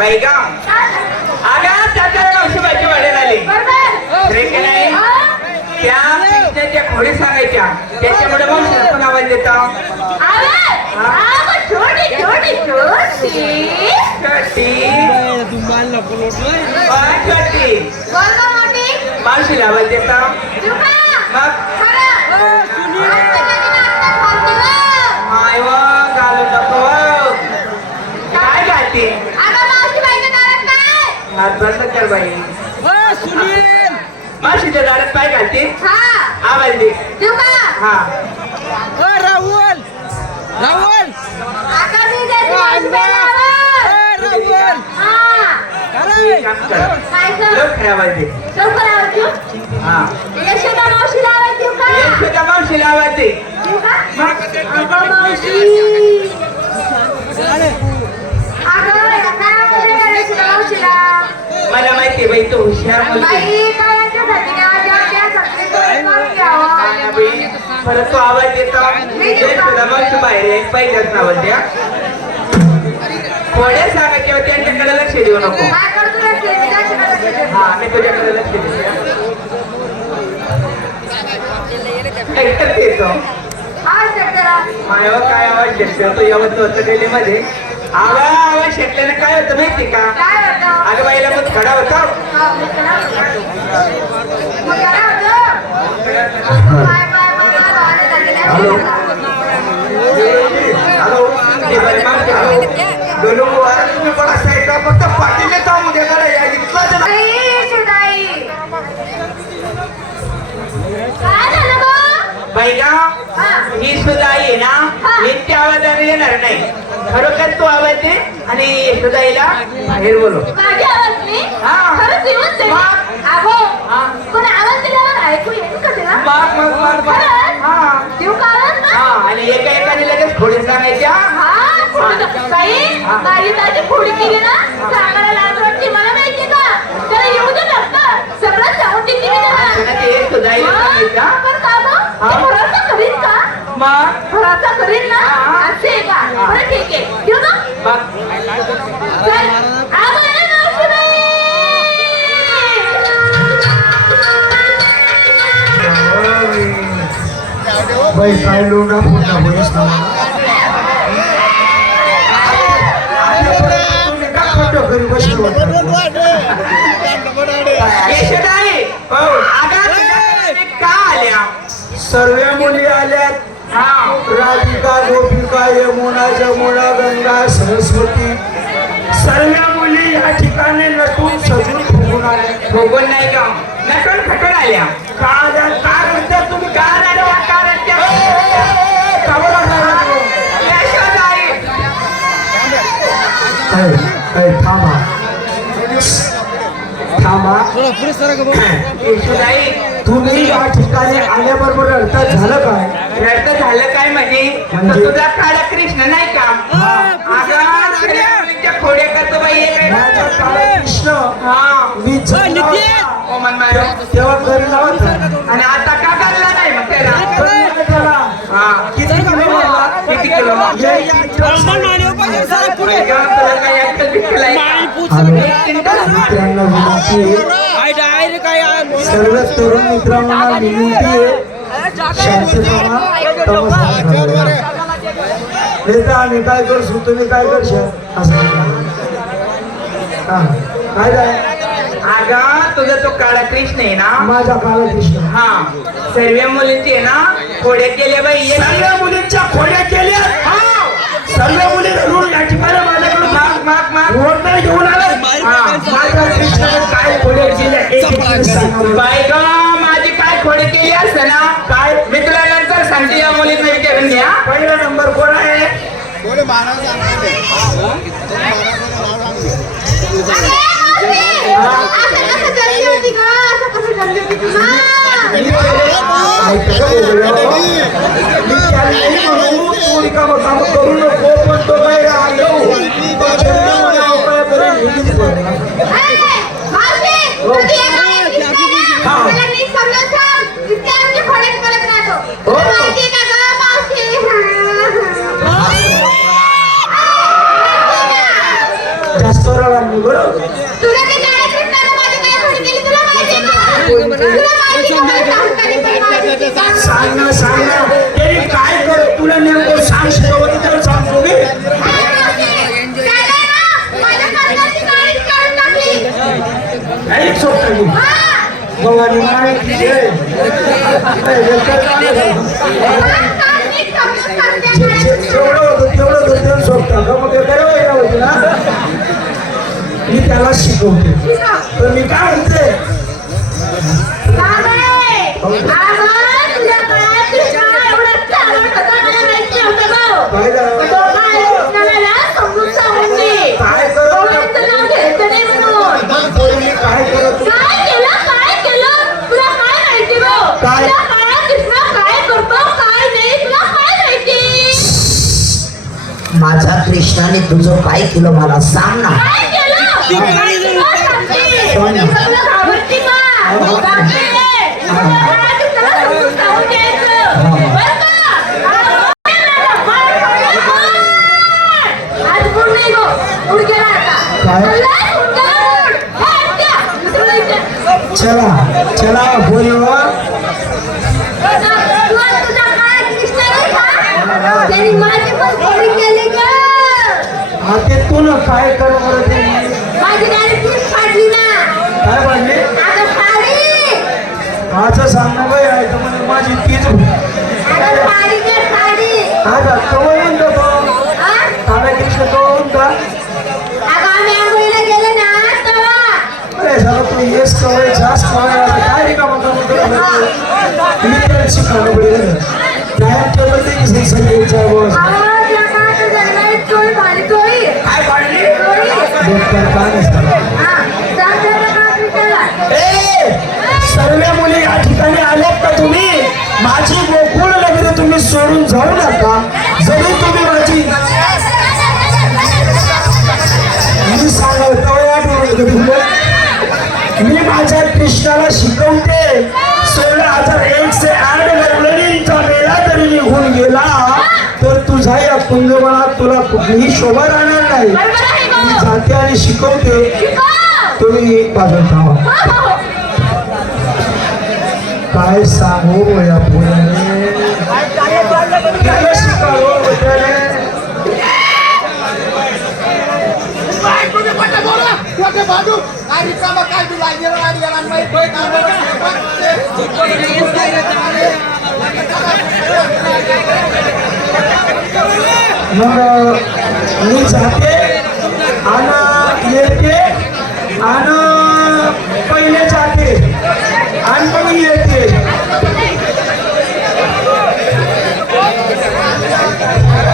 पैगाव आगा त्याच्या औषधाची वाढेल आली रे की नाही त्या कृष्णाच्या खोडी सांगायच्या त्याच्यामुळे मग पण आवाज देता छोटी मावशीला आवाज देता मग माय घालू नको काय घालते हात बंद कर बाई मावशीच्या दारात पाय घालते आवाज दे हा राहुल राहुल आवाज दे हा यशोदा मावशीला आवाज दे मला माहिती बाई तो हुशार परत तो आवाज देतो मावशी बाहेर आहे पहिल्याच आवाज द्या थोड्या सांगा किंवा त्यांच्याकडे लक्ष देऊ नको हा मी तुझ्याकडे लक्ष देतो मायवा काय आवाज शेकतो तो यावत होतं डेलीमध्ये आवाज शेकल्याने काय होतं माहिती का अगं बाईला मग खडा होता हॅलो हॅलो दोन तुम्ही पण असं आहे का फक्त पाटील जाऊ उद्या करा या इतका बाईगा ही सुद्धा आहे ना नित्य आवाजाने येणार नाही खरोखर तो आवाज दे आणि सुद्धाईला बाहेर बोलव आणि एका एकाने लगेच थोडी सांगायच्या फोडी केली ना सांगायला लाज वाटते मला माहिती का त्याला येऊ दे लागतं सगळं सांगून देते मी त्याला भरोसा करीन का भरोसा करीन ना असे का बरं ठीक आहे ठेवू ना बाई काय लोना पुन्हा बोलस ना घरी बसलो सर्व मुली आल्यात राधिका गोपिका यमुना जमुना गंगा सरस्वती सर्व मुली या ठिकाणी नटून सजून फुगून आल्या भोगून नाही का नटून खटून आल्या का म्हणतात तुम्ही काय थांबा थांबा तुम्ही या ठिकाणी आल्याबरोबर रडता झालं काय रडतं झालं काय म्हणजे तुझा काळा कृष्ण नाही का खोड्या करतो बाई माझा काळा कृष्ण मी तेव्हा घरी लावत आणि आता का करला नाही मग त्याला किती किलो सर्व तरुण मित्रांना विनंती आहे आम्ही काय करसू तुम्ही काय करशाल असं काय काय अगा तुझा तो काळा कृष्ण आहे ना माझा काळा कृष्ण हा सर्व मुलींची आहे ना खोड्या केल्या बाई सर्व मुलींच्या खोड्या केल्या सर्व मुली धरून या ठिकाणी माझ्याकडून ओढणार घेऊन आला माझ्या कृष्णाने काय खोड्या केल्या बाई ग माझी काय खोडी केली असते ना काय मी तुला नंतर सांगते या मुलींना विचारून घ्या पहिला नंबर कोण आहे करू नको पण तो काय जास्त आणि बरोबर तुला ते गाण्यात कृष्णानं माझी काय थोडी केली तुला माहिती आहे का? तुला माहिती आहे का काय सांगताना पण माझी ती सांग ना त्यांनी काय कर तुला नेमकं सांग शिकवत तर सांगतो मी एक सोपं भवानी माय तेवढं होतं सोपं का मग करायला होती ना मी त्याला शिकवते तर मी काय म्हणते काय काय करत माझ्या कृष्णाने तुझं काय केलं मला सांग ना. चला बोलवा त्यांनी माझी पण थोडी केली का ते तू ना काय कर बरं ते माझी गाडी तीच फाडली ना काय म्हणले आता फाडी माझं सांगणं बाई आहे तर म्हणजे माझी तीच आता फाडी काय फाडी आता कवळ येऊन का हा? ताब्या कृष्ण कवळ येऊन का अगं आम्ही आंघोळीला गेलो ना तेव्हा अरे साला तू येस कवळ जास्त कवळ काय रे का मी तर शिकवलं पाहिजे नाही टेबल ते संगीतचा बस आवाज या का तुझ्या लाईट टोळी भारी टोळी काय पाडली डॉक्टर काय नसतं हा सांग जरा का आपल्याला ए सर्व मुली या ठिकाणी आल्यात का तुम्ही माझी गोकुळ नगरी तुम्ही सोडून जाऊ नका जरी तुम्ही माझी मी सांगतो मी माझ्या कृष्णाला शिकवते 16,001 से 8 लग्नींचा वेळा जरी निघून गेला तर तुझा या कुंभमेळ्यात तुला कुठलीही शोभा राहणार नाही मी जाते आणि शिकवते तुम्ही एक बाजू थांबा काय सांगू या पुराने किती शिकावं बेटाने मग मी जाते आणि येते